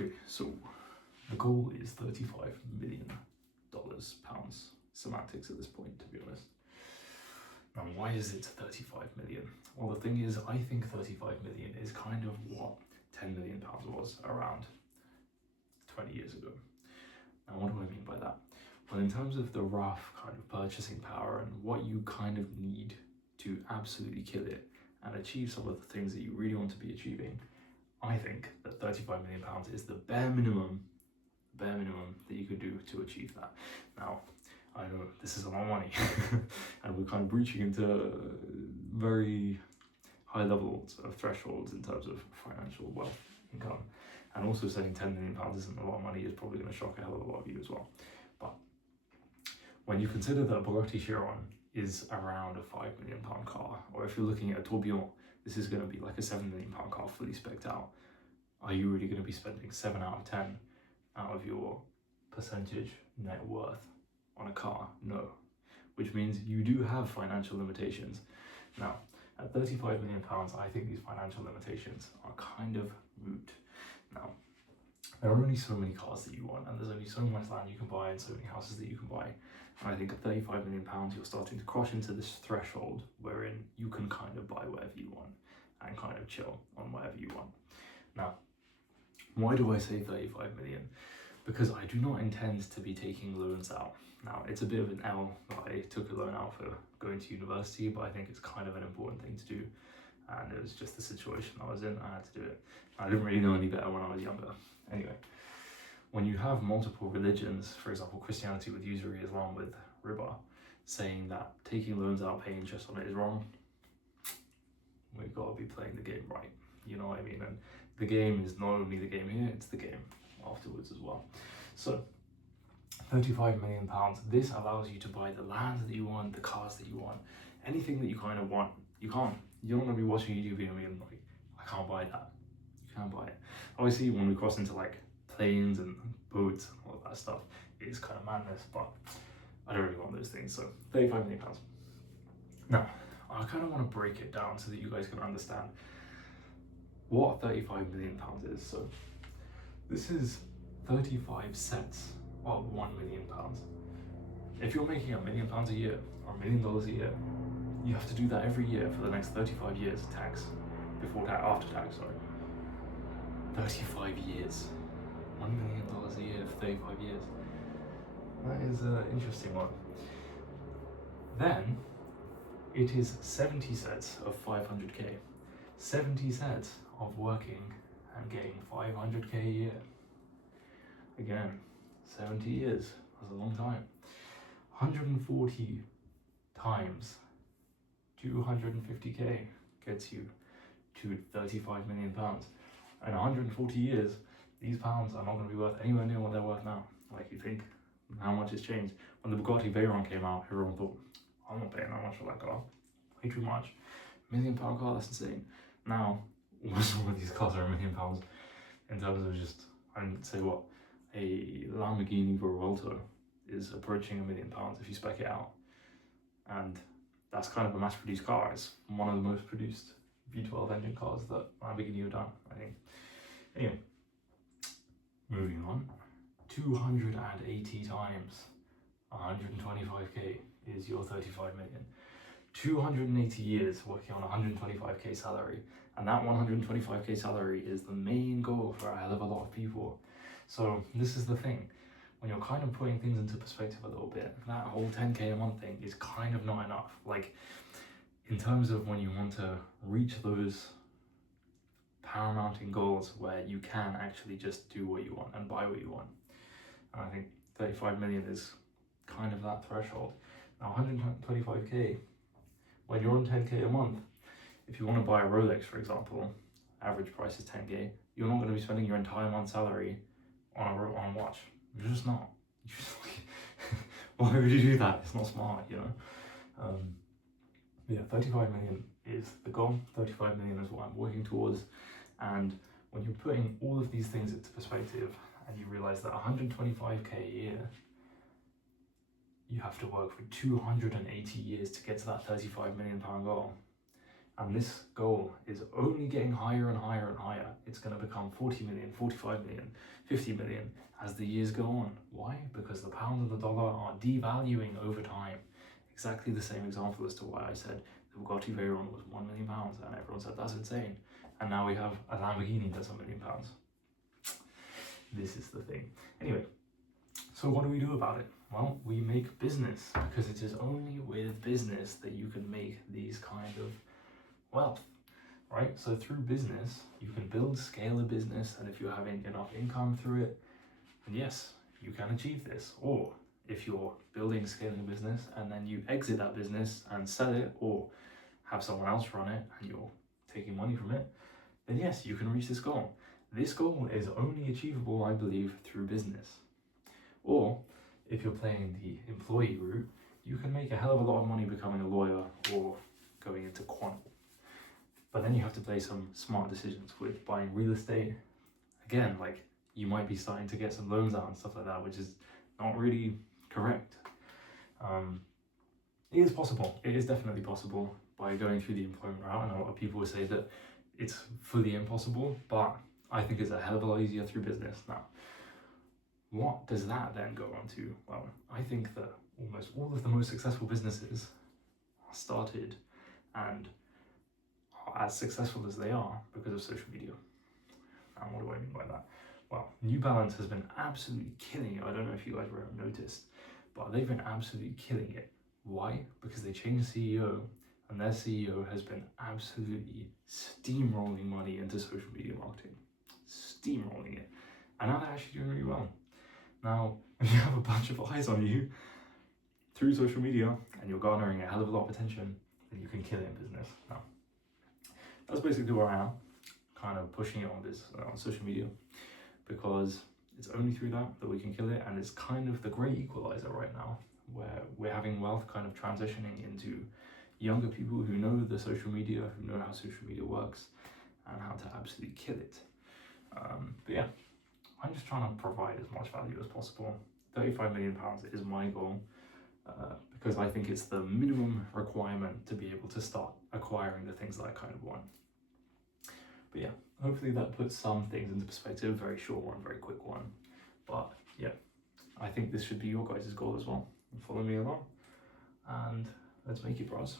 Okay, so the goal is $35 million, pounds. Semantics at this point, to be honest. Now, why is it 35 million? Well, the thing is, I think 35 million is kind of what 10 million pounds was around 20 years ago. Now, what do I mean by that? Well, in terms of the rough kind of purchasing power and what you kind of need to absolutely kill it and achieve some of the things that you really want to be achieving, I think that 35 million pounds is the bare minimum that you could do to achieve that. Now, I know this is a lot of money and we're kind of breaching into very high levels of thresholds in terms of financial wealth, income, and also saying 10 million pounds isn't a lot of money is probably going to shock a hell of a lot of you as well. But when you consider that a Bugatti Chiron is around a 5 million pound car, or if you're looking at a tourbillon, this is going to be like a 7 million pound car fully spec'd out, are you really going to be spending 7 out of 10 out of your percentage net worth on a car? No, which means you do have financial limitations. Now, at 35 million pounds, I think these financial limitations are kind of moot. Now, there are only so many cars that you want, and there's only so much land you can buy and so many houses that you can buy. And I think at 35 million pounds, you're starting to cross into this threshold wherein you can kind of buy whatever you want and kind of chill on whatever you want. Now, why do I say 35 million? Because I do not intend to be taking loans out. Now, it's a bit of an L that I took a loan out for going to university, but I think it's kind of an important thing to do. And it was just the situation I was in, I had to do it. I didn't really know any better when I was younger. Anyway, when you have multiple religions, for example, Christianity with usury, Islam with riba, saying that taking loans out, paying interest on it is wrong, we've got to be playing the game right. You know what I mean? And the game is not only the game here, it's the game afterwards as well. So 35 million pounds, this allows you to buy the land that you want, the cars that you want, anything that you kind of want. You're not going to be watching a YouTube video and being like, I can't buy that. You can't buy it. Obviously, when we cross into like planes and boats and all of that stuff, it's kind of madness, but I don't really want those things. So 35 million pounds. Now, I kind of want to break it down so that you guys can understand what 35 million pounds is. So this is 35 sets of £1 million. If you're making £1 million a year or $1 million a year, you have to do that every year for the next 35 years tax, after tax, sorry. 35 years. $1 million a year for 35 years. That is an interesting one. Then it is 70 sets of 500k. 70 sets of working and getting 500k a year. Again, 70 years, that's a long time. 140 times 250k gets you to 35 million pounds. In 140 years, these pounds are not going to be worth anywhere near what they're worth now. Like, you think how much it's changed. When the Bugatti Veyron came out, everyone thought, I'm not paying that much for that car. Way too much. £1 million car, that's insane. Now, some of these cars are £1 million in terms of just, I'd say what, a Lamborghini Vuelto is approaching £1 million if you spec it out. And that's kind of a mass-produced car. It's one of the most produced V12 engine cars that Lamborghini have done, I think. Anyway, moving on. 280 times 125k is your 35 million. 280 years working on 125k salary, and that 125k salary is the main goal for a hell of a lot of people. So this is the thing, when you're kind of putting things into perspective a little bit, that whole 10k a month thing is kind of not enough. Like, in terms of when you want to reach those paramounting goals where you can actually just do what you want and buy what you want, and I think 35 million is kind of that threshold. Now 125k, when you're on 10k a month, if you want to buy a Rolex, for example, average price is 10k, you're not going to be spending your entire month's salary on a watch. You're just not. Why would you do that? It's not smart, you know. Yeah, 35 million is the goal. 35 million is what I'm working towards. And when you're putting all of these things into perspective and you realize that 125k a year, you have to work for 280 years to get to that 35 million pound goal. And this goal is only getting higher and higher and higher. It's going to become 40 million, 45 million, 50 million as the years go on. Why? Because the pound and the dollar are devaluing over time. Exactly the same example as to why I said the Bugatti Veyron was £1 million, and everyone said that's insane. And now we have a Lamborghini that's £1 million. This is the thing. Anyway, so what do we do about it? Well, we make business, because it is only with business that you can make these kind of wealth, right? So through business, you can build, scale a business, and if you're having enough income through it, then yes, you can achieve this. Or if you're building, scaling a business, and then you exit that business and sell it, or have someone else run it, and you're taking money from it, then yes, you can reach this goal. This goal is only achievable, I believe, through business. Or if you're playing the employee route, you can make a hell of a lot of money becoming a lawyer or going into quant. But then you have to play some smart decisions with buying real estate. Again, like, you might be starting to get some loans out and stuff like that, which is not really correct. It is possible. It is definitely possible by going through the employment route, and a lot of people would say that it's fully impossible, but I think it's a hell of a lot easier through business. Now, what does that then go on to? Well, I think that almost all of the most successful businesses are started and are as successful as they are because of social media. And what do I mean by that? Well, New Balance has been absolutely killing it. I don't know if you guys ever noticed, but they've been absolutely killing it. Why? Because they changed CEO, and their CEO has been absolutely steamrolling money into social media marketing. Steamrolling it. And now they're actually doing really well. Now, if you have a bunch of eyes on you through social media and you're garnering a hell of a lot of attention, then you can kill it in business. Now, that's basically where I am, kind of pushing it on social media, because it's only through that we can kill it, and it's kind of the great equalizer right now, where we're having wealth kind of transitioning into younger people who know the social media, who know how social media works, and how to absolutely kill it. But yeah, I'm just trying to provide as much value as possible. £35 million is my goal, because I think it's the minimum requirement to be able to start acquiring the things that I kind of want. But yeah, hopefully that puts some things into perspective. Very short one, very quick one. But yeah, I think this should be your guys' goal as well. Follow me along, and let's make it, bros.